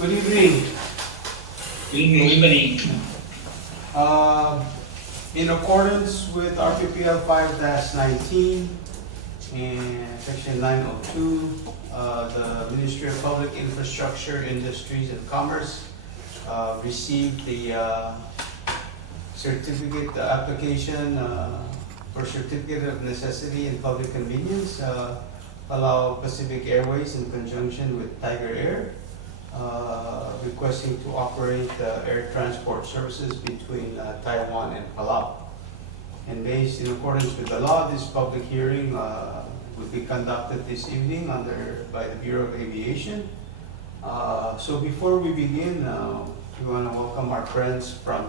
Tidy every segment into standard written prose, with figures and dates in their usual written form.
Good evening. Good evening. In accordance with RPPL 5-19 and Section 902, the Ministry of Public Infrastructure, Industries and Commerce received the certificate application for Certificate of Necessity and Public Convenience, Palau Pacific Airways in conjunction with Tigerair, requesting to operate air transport services between Taiwan and Palau. And based in accordance with the law, this public hearing will be conducted this evening by the Bureau of Aviation. So before we begin, we want to welcome our friends from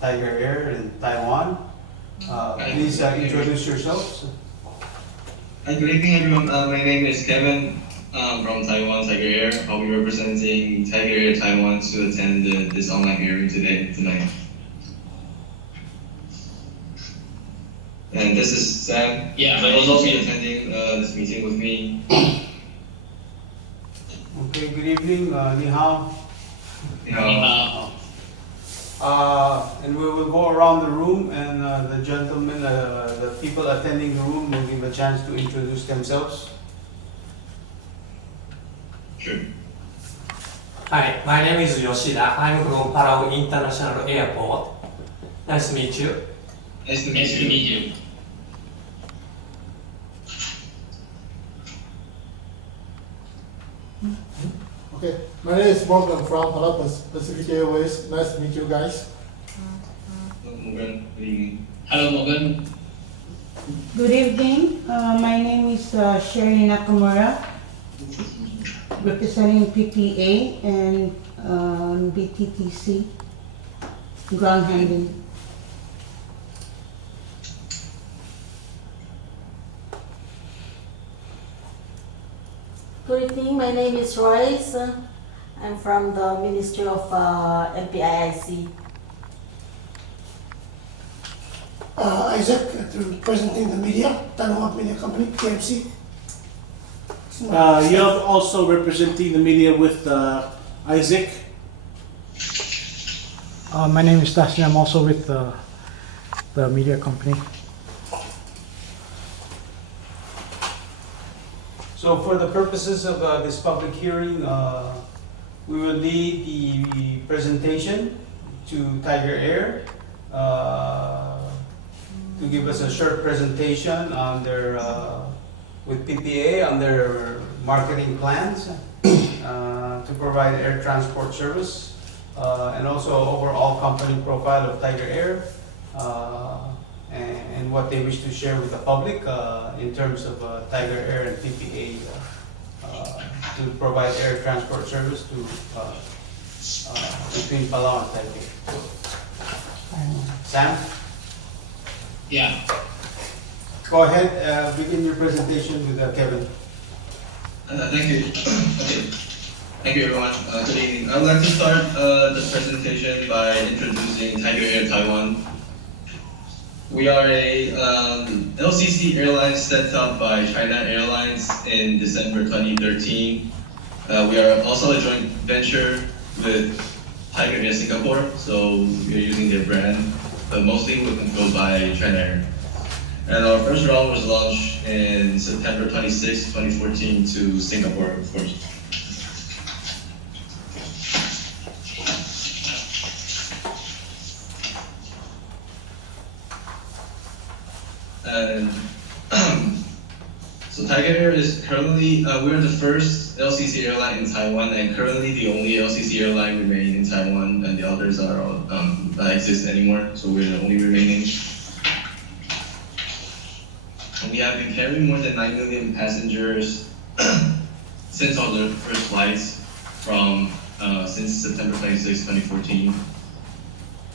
Tigerair in Taiwan. Please introduce yourselves. Hi, good evening everyone. My name is Kevin from Taiwan Tigerair. I'll be representing Tigerair Taiwan to attend this online hearing tonight. And this is Sam. Yeah, I will also be attending this meeting with me. Okay, good evening. Ni hao. And we will go around the room, and the gentlemen, the people attending the room will give a chance to introduce themselves. Sure. Hi, my name is Yoshida. I'm from Palau International Airport. Nice to meet you. Nice to meet you. Okay, my name is Morgan from Palau Pacific Airways. Nice to meet you guys. Morgan, good evening. Hello, Morgan. Good evening. My name is Sherry Nakamura, representing PPA and BTTC ground handling. Good evening, my name is Royce. I'm from the Ministry of MPIIC. Isaac, representing the media, Talungab Media Company, KMC. You're also representing the media with Isaac. My name is Dustin. I'm also with the media company. So for the purposes of this public hearing, we will lead the presentation to Tigerair to give us a short presentation on their, with PPA on their marketing plans to provide air transport service and also overall company profile of Tigerair and what they wish to share with the public in terms of Tigerair and PPA to provide air transport service to between Palau and Taipei. Sam? Yeah. Go ahead, begin your presentation with Kevin. Thank you. Okay. Thank you everyone. Good evening. I would like to start the presentation by introducing Tigerair Taiwan. We are a LCC airline set up by China Airlines in December 2013. We are also a joint venture with Tigerair Singapore, so we are using their brand, but mostly we're controlled by China Air. And our first round was launched in September 26, 2014 to Singapore, of course. And so Tigerair is currently, we're the first LCC airline in Taiwan and currently the only LCC airline remaining in Taiwan, and the others are all, not exist anymore, so we're the only remaining. And we have been carrying more than 9 million passengers since our first flights from since September 26, 2014.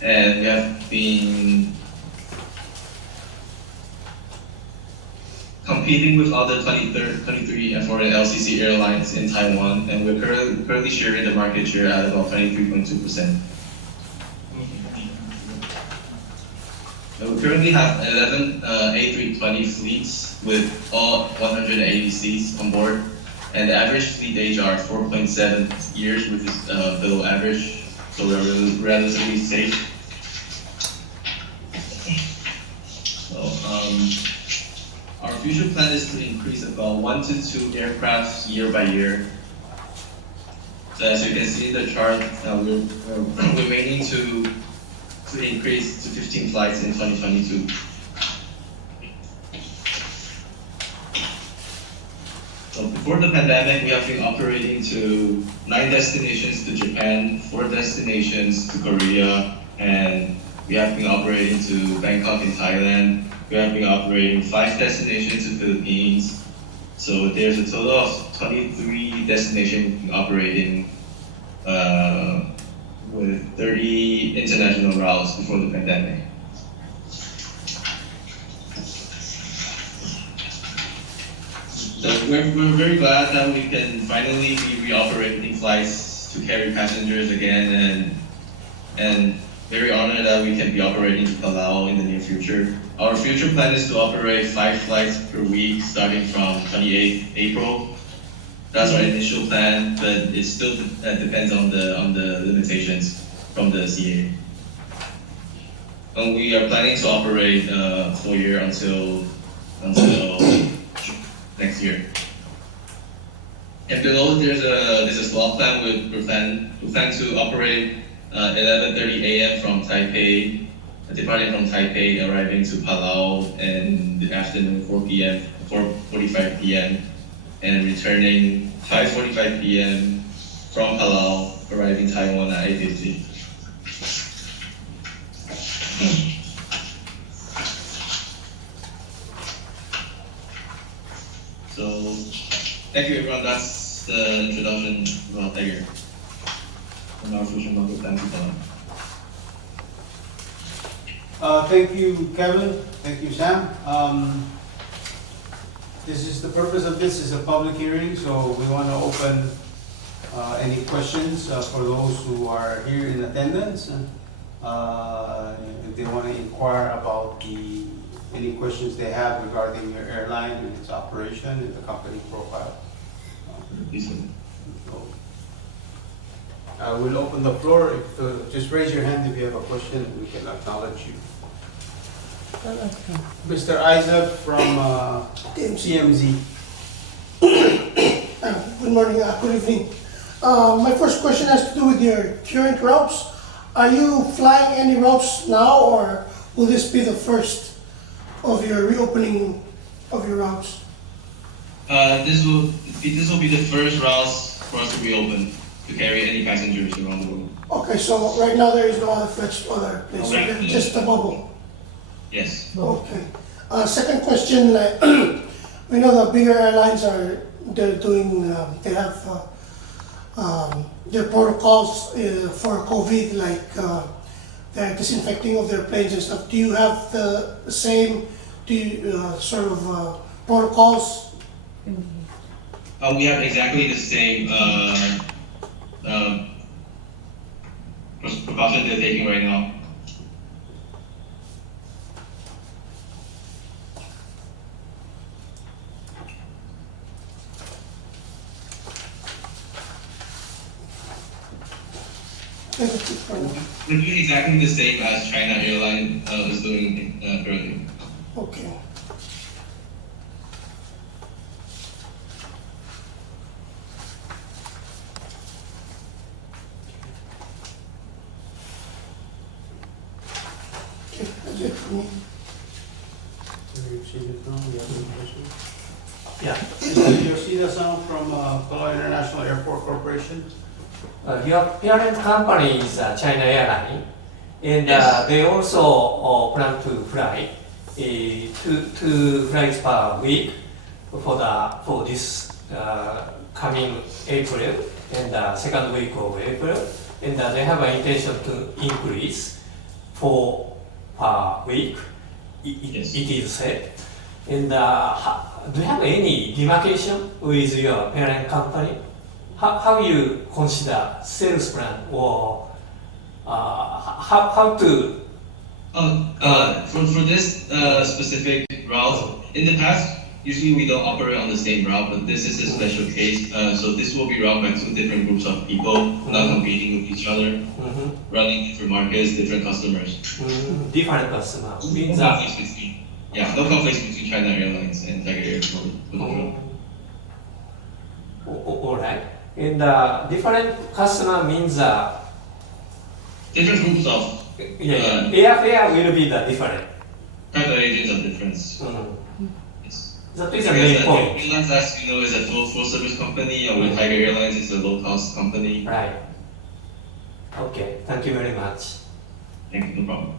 And we have been competing with other 23 foreign LCC airlines in Taiwan, and we're currently sharing the market share at about 23.2%. We currently have 11 A320 fleets with all 180 seats on board, and the average fleet age are 4.7 years, which is below average, so we're relatively safe. So, our future plan is to increase about 1 to 2 aircraft year by year. So as you can see in the chart, we're aiming to increase to 15 flights in 2022. So before the pandemic, we have been operating to 9 destinations to Japan, 4 destinations to Korea, and we have been operating to Bangkok in Thailand. We have been operating 5 destinations to Philippines. So there's a total of 23 destinations operating with 30 international routes before the pandemic. So we're very glad that we can finally be reoperating flights to carry passengers again, and very honored that we can be operating to Palau in the near future. Our future plan is to operate 5 flights per week starting from 28th April. That's our initial plan, but it still depends on the limitations from the CA. And we are planning to operate full year until next year. And below there's a slot plan. We plan to operate 11:30 a.m. from Taipei, departing from Taipei, arriving to Palau in the afternoon 4:45 p.m. and returning 5:45 p.m. from Palau, arriving Taiwan at 8:50. So, thank you everyone. That's the introduction about Tigerair and our future market plan to Palau. Thank you, Kevin. Thank you, Sam. This is the purpose of this is a public hearing, so we want to open any questions for those who are here in attendance. If they want to inquire about any questions they have regarding your airline and its operation and the company profile. I will open the floor. Just raise your hand if you have a question, and we can acknowledge you. Mr. Isaac from CMZ. Good morning, good evening. My first question has to do with your current routes. Are you flying any routes now, or will this be the first of your reopening of your routes? This will be the first routes for us to reopen to carry any passengers around the world. Okay, so right now there is no other flights to other places, Okay. just the bubble. Yes. Okay. Second question, we know the bigger airlines they have their protocols for COVID, like they're disinfecting of their planes and stuff. Do you have the same protocols? We have exactly the same precautions they're taking right now. We're doing exactly the same as China Airline is doing currently. Okay. Okay, that's it for me. Yeah. Mr. Yoshida-san from Polloi International Airport Corporation. Your parent company is China Airline, and Yes. they also plan to fly two flights per week for this coming April and second week of April, and they have an intention to increase 4 per week. Yes. It is said. And do you have any demarcation with your parent company? How you consider sales plan, or how to For this specific route, in the past usually we don't operate on the same route, but this is a special case. So this will be run by two different groups of people, not competing with each other, running different markets, different customers. Different customer means No conflicts between, yeah, no conflicts between China Airlines and Tigerair for the group. all right. And different customer means Different groups of airfare will be the different. travel agents of difference. Yes. That is the main point. Airlines, as you know, is a full service company, and with Tiger Airlines, it's a low cost company. Right. Okay. Thank you very much. Thank you, no problem.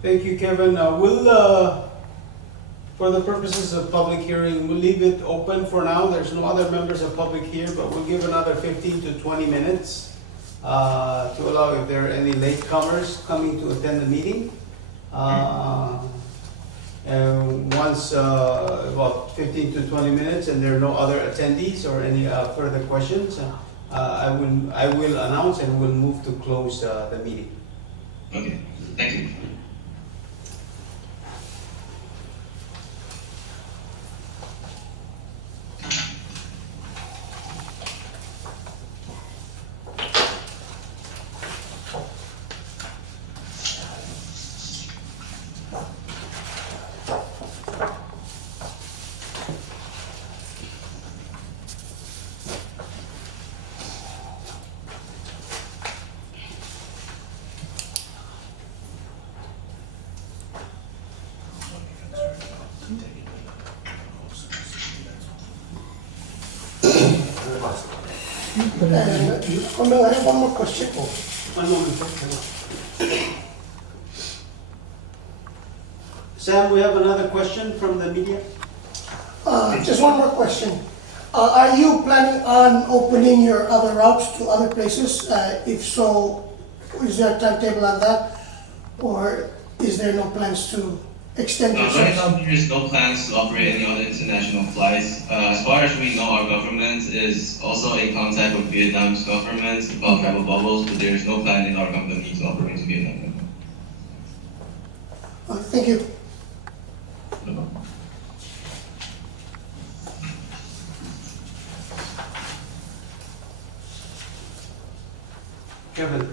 Thank you, Kevin. For the purposes of public hearing, we'll leave it open for now. There's no other members of public here, but we'll give another 15 to 20 minutes to allow if there are any latecomers coming to attend the meeting. And once about 15 to 20 minutes and there are no other attendees or any further questions, I will announce and we'll move to close the meeting. Okay, thank you. Kamil, I have one more question. One moment. Sam, we have another question from the media. Just one more question. Are you planning on opening your other routes to other places? If so, is there a timetable on that? Or is there no plans to extend your Right now, service? there is no plans to operate any other international flights. As far as we know, our government is also in contact with Vietnam's government about travel bubbles, but there is no plan in our company to operate to Vietnam. Thank you. No problem. Kevin.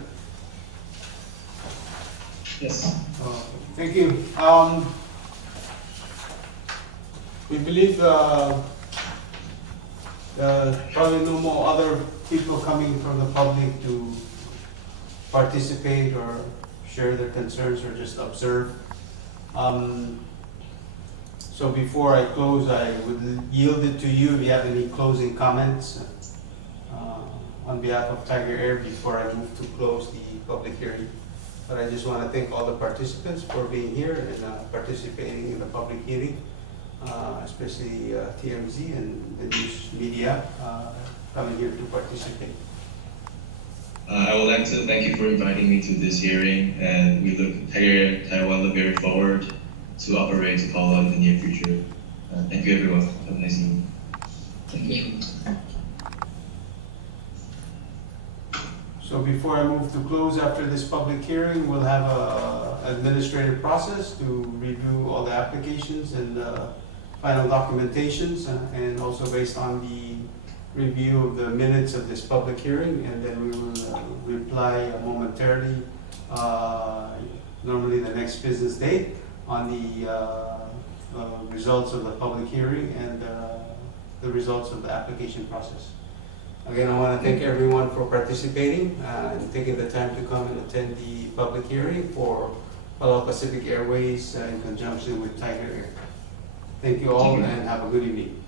Yes. Thank you. We believe probably no more other people coming from the public to participate or share their concerns or just observe. So before I close, I would yield it to you if you have any closing comments on behalf of Tiger Air before I move to close the public hearing. But I just want to thank all the participants for being here and participating in the public hearing, especially TMZ and the news media coming here to participate. I would like to thank you for inviting me to this hearing, and we Tiger Taiwan look very forward to operate to Palau in the near future. Thank you, everyone. Have a nice evening. Thank you. So before I move to close after this public hearing, we'll have an administrative process to review all the applications and final documentations, and also based on the review of the minutes of this public hearing, and then we will reply momentarily, normally the next business day, on the results of the public hearing and the results of the application process. Again, I want to thank everyone for participating and taking the time to come and attend the public hearing for Palau Pacific Airways in conjunction with Tiger Air. Thank you all and have a good evening.